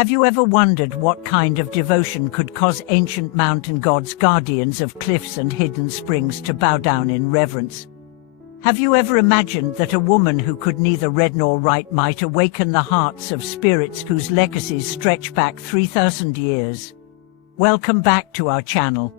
Have you ever wondered what kind of devotion could cause ancient mountain gods, guardians of cliffs and hidden springs, to bow down in reverence? Have you ever imagined that a woman who could neither read nor write might awaken the hearts of spirits whose legacies stretch back 3,000 years? Welcome back to our channel.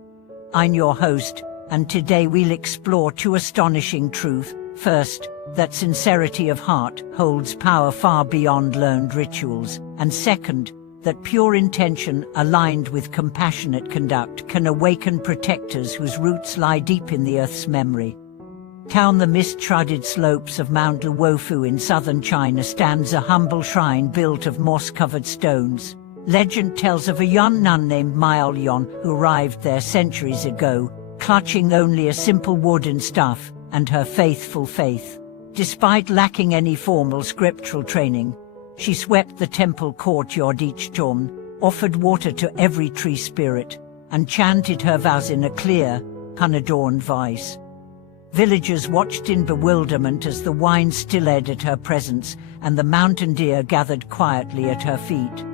I'm your host, and today we'll explore two astonishing truths. First, that sincerity of heart holds power far beyond learned rituals, and second, that pure intention aligned with compassionate conduct can awaken protectors whose roots lie deep in the earth's memory. On the mist-shrouded slopes of Mount Luofu in southern China stands a humble shrine built of moss-covered stones. Legend tells of a young nun named Millennia who arrived there centuries ago, clutching only a simple wooden staff and her faithful faith. Despite lacking any formal scriptural training, she swept the temple courtyard each dawn, offered water to every tree spirit, and chanted her vows in a clear, unadorned voice. Villagers watched in bewilderment as the wine stilled at her presence and the mountain deer gathered quietly at her feet.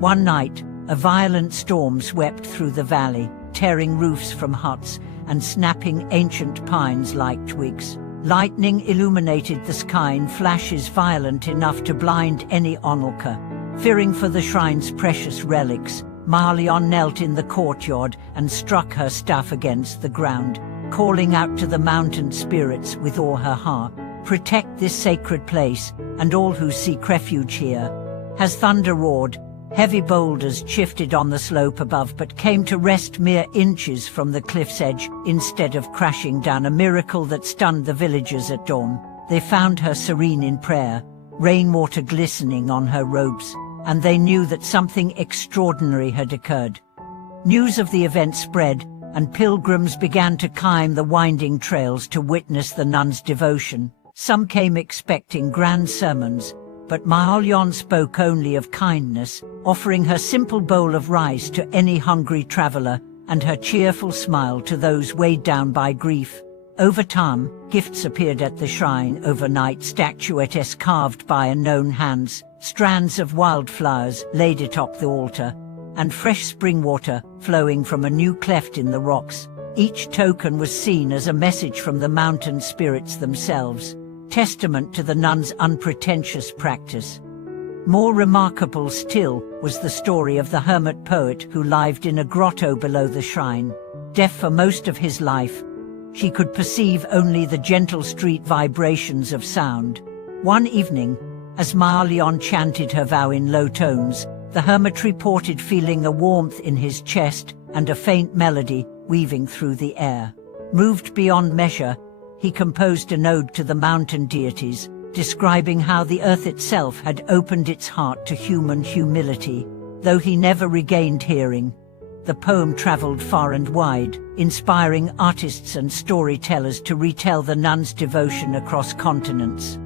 One night, a violent storm swept through the valley, tearing roofs from huts and snapping ancient pines like twigs. Lightning illuminated the sky in flashes violent enough to blind any onlooker. Fearing for the shrine's precious relics, Millennia knelt in the courtyard and struck her staff against the ground, calling out to the mountain spirits with all her heart, "Protect this sacred place, and all who seek refuge here." As thunder roared, heavy boulders shifted on the slope above but came to rest mere inches from the cliff's edge instead of crashing down, a miracle that stunned the villagers at dawn. They found her serene in prayer, rainwater glistening on her robes, and they knew that something extraordinary had occurred. News of the event spread, and pilgrims began to climb the winding trails to witness the nun's devotion. Some came expecting grand sermons, but Millennia spoke only of kindness, offering her simple bowl of rice to any hungry traveler and her cheerful smile to those weighed down by grief. Over time, gifts appeared at the shrine overnight: statuettes carved by unknown hands, strands of wildflowers laid atop the altar, and fresh spring water flowing from a new cleft in the rocks. Each token was seen as a message from the mountain spirits themselves, testament to the nun's unpretentious practice. More remarkable still was the story of the hermit poet who lived in a grotto below the shrine. Deaf for most of his life, she could perceive only the gentle street vibrations of sound. One evening, as Millennia chanted her vow in low tones, the hermit reported feeling a warmth in his chest and a faint melody weaving through the air. Moved beyond measure, he composed an ode to the mountain deities, describing how the earth itself had opened its heart to human humility. Though he never regained hearing, the poem traveled far and wide, inspiring artists and storytellers to retell the nun's devotion across continents.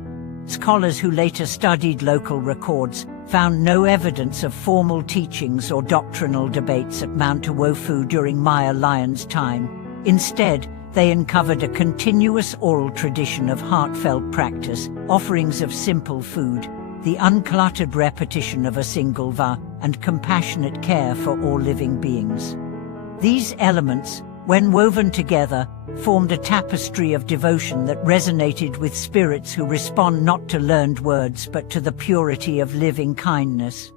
Scholars who later studied local records found no evidence of formal teachings or doctrinal debates at Mount Luofu during Millennia's time. Instead, they uncovered a continuous oral tradition of heartfelt practice, offerings of simple food, the uncluttered repetition of a single vow, and compassionate care for all living beings. These elements, when woven together, formed a tapestry of devotion that resonated with spirits who respond not to learned words but to the purity of living kindness.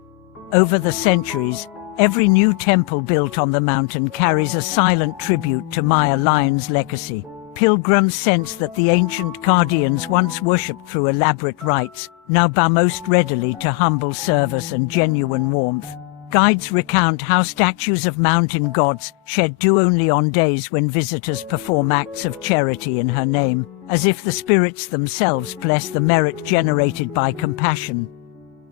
Over the centuries, every new temple built on the mountain carries a silent tribute to Millennia's legacy. Pilgrims sense that the ancient guardians once worshipped through elaborate rites now bow most readily to humble service and genuine warmth. Guides recount how statues of mountain gods shed dew only on days when visitors perform acts of charity in her name, as if the spirits themselves bless the merit generated by compassion.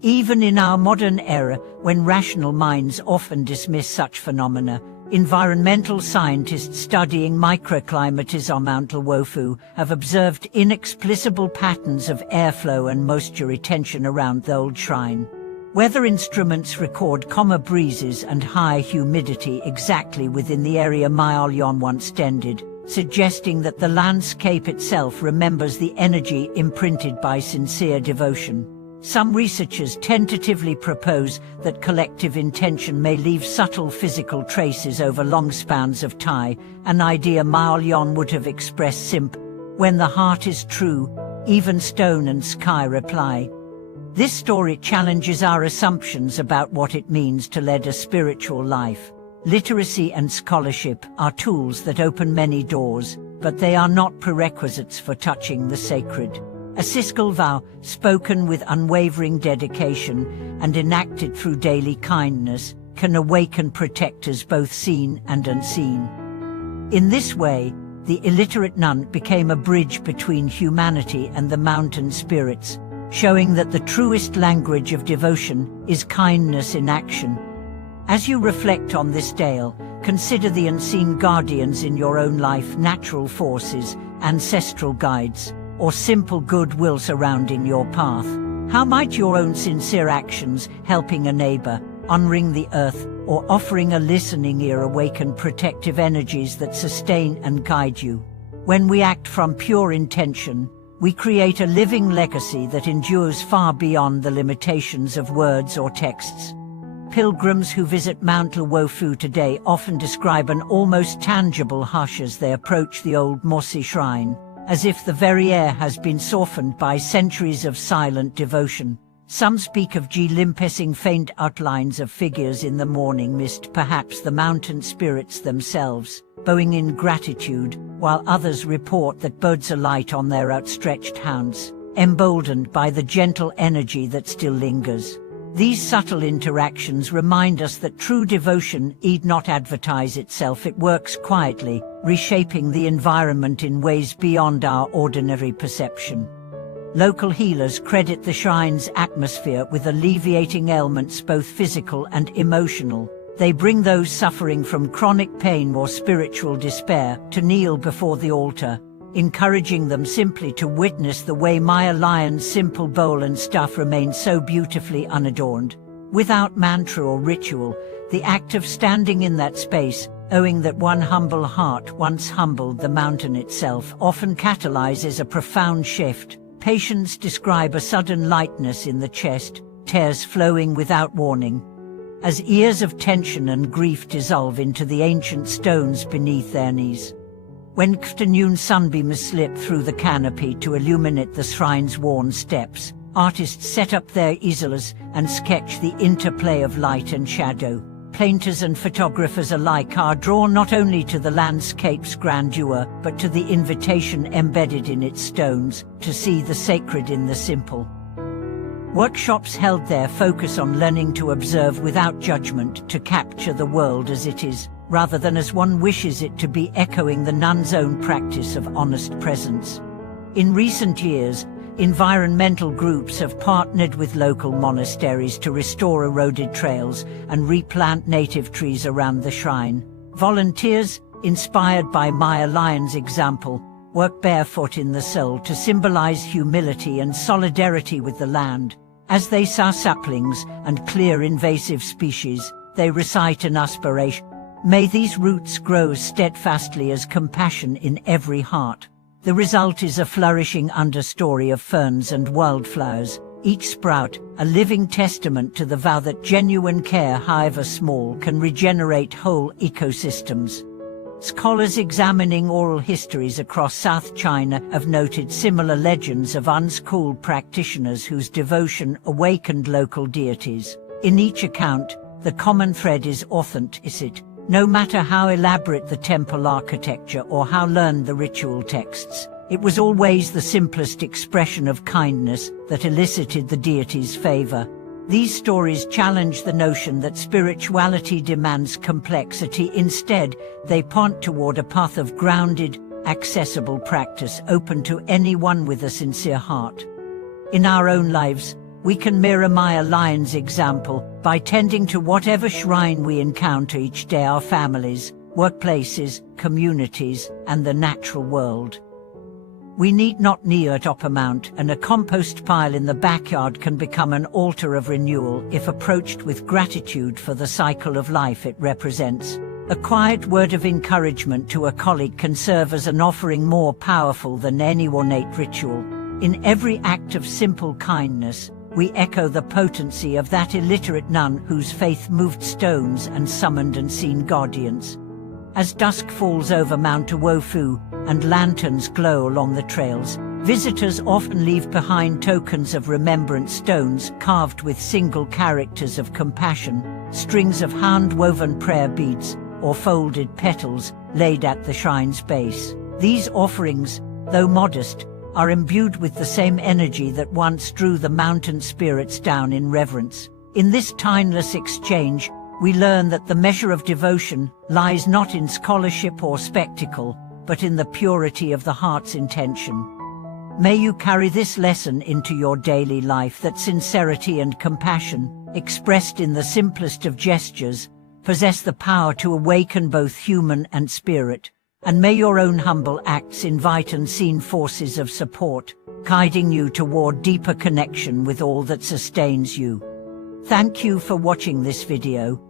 Even in our modern era, when rational minds often dismiss such phenomena, environmental scientists studying microclimates on Mount Luofu have observed inexplicable patterns of airflow and moisture retention around the old shrine. Weather instruments record calmer breezes and high humidity exactly within the area Millennia once tended, suggesting that the landscape itself remembers the energy imprinted by sincere devotion. Some researchers tentatively propose that collective intention may leave subtle physical traces over long spans of time, an idea Mao Yan would have expressed when the heart is true, even stone and sky reply. This story challenges our assumptions about what it means to lead a spiritual life. Literacy and scholarship are tools that open many doors, but they are not prerequisites for touching the sacred. A Siskel vow, spoken with unwavering dedication and enacted through daily kindness, can awaken protectors both seen and unseen. In this way, the illiterate nun became a bridge between humanity and the mountain spirits, showing that the truest language of devotion is kindness in action. As you reflect on this tale, consider the unseen guardians in your own life, natural forces, ancestral guides, or simple goodwill surrounding your path. How might your own sincere actions, helping a neighbor, honoring the earth, or offering a listening ear awaken protective energies that sustain and guide you? When we act from pure intention, we create a living legacy that endures far beyond the limitations of words or texts. Pilgrims who visit Mount Luofu today often describe an almost tangible hush as they approach the old mossy shrine, as if the very air has been softened by centuries of silent devotion. Some speak of glimpsing faint outlines of figures in the morning mist, perhaps the mountain spirits themselves, bowing in gratitude, while others report that birds alight on their outstretched hands, emboldened by the gentle energy that still lingers. These subtle interactions remind us that true devotion need not advertise itself. It works quietly, reshaping the environment in ways beyond our ordinary perception. Local healers credit the shrine's atmosphere with alleviating ailments both physical and emotional. They bring those suffering from chronic pain or spiritual despair to kneel before the altar, encouraging them simply to witness the way Maya Lion's simple bowl and stuff remains so beautifully unadorned. Without mantra or ritual, the act of standing in that space, owing that one humble heart once humbled the mountain itself, often catalyzes a profound shift. Patients describe a sudden lightness in the chest, tears flowing without warning, as years of tension and grief dissolve into the ancient stones beneath their knees. When afternoon sunbeams slip through the canopy to illuminate the shrine's worn steps, artists set up their easels and sketch the interplay of light and shadow. Painters and photographers alike are drawn not only to the landscape's grandeur, but to the invitation embedded in its stones, to see the sacred in the simple. Workshops held there focus on learning to observe without judgment, to capture the world as it is, rather than as one wishes it to be, echoing the nun's own practice of honest presence. In recent years, environmental groups have partnered with local monasteries to restore eroded trails and replant native trees around the shrine. Volunteers, inspired by Maya Lion's example, work barefoot in the soul to symbolize humility and solidarity with the land. As they sow saplings and clear invasive species, they recite an aspiration: may these roots grow steadfastly as compassion in every heart. The result is a flourishing understory of ferns and wildflowers, each sprout a living testament to the vow that genuine care, however small, can regenerate whole ecosystems. Scholars examining oral histories across South China have noted similar legends of unschooled practitioners whose devotion awakened local deities. In each account, the common thread is authenticity. No matter how elaborate the temple architecture or how learned the ritual texts, it was always the simplest expression of kindness that elicited the deity's favor. These stories challenge the notion that spirituality demands complexity. Instead, they point toward a path of grounded, accessible practice open to anyone with a sincere heart. In our own lives, we can mirror Maya Lion's example by tending to whatever shrine we encounter each day: our families, workplaces, communities, and the natural world. We need not kneel at Upper Mount, and a compost pile in the backyard can become an altar of renewal if approached with gratitude for the cycle of life it represents. A quiet word of encouragement to a colleague can serve as an offering more powerful than any ornate ritual. In every act of simple kindness, we echo the potency of that illiterate nun whose faith moved stones and summoned unseen guardians. As dusk falls over Mount Owofu and lanterns glow along the trails, visitors often leave behind tokens of remembrance, stones carved with single characters of compassion, strings of hand-woven prayer beads, or folded petals laid at the shrine's base. These offerings, though modest, are imbued with the same energy that once drew the mountain spirits down in reverence. In this timeless exchange, we learn that the measure of devotion lies not in scholarship or spectacle, but in the purity of the heart's intention. May you carry this lesson into your daily life, that sincerity and compassion, expressed in the simplest of gestures, possess the power to awaken both human and spirit. And may your own humble acts invite unseen forces of support, guiding you toward deeper connection with all that sustains you. Thank you for watching this video.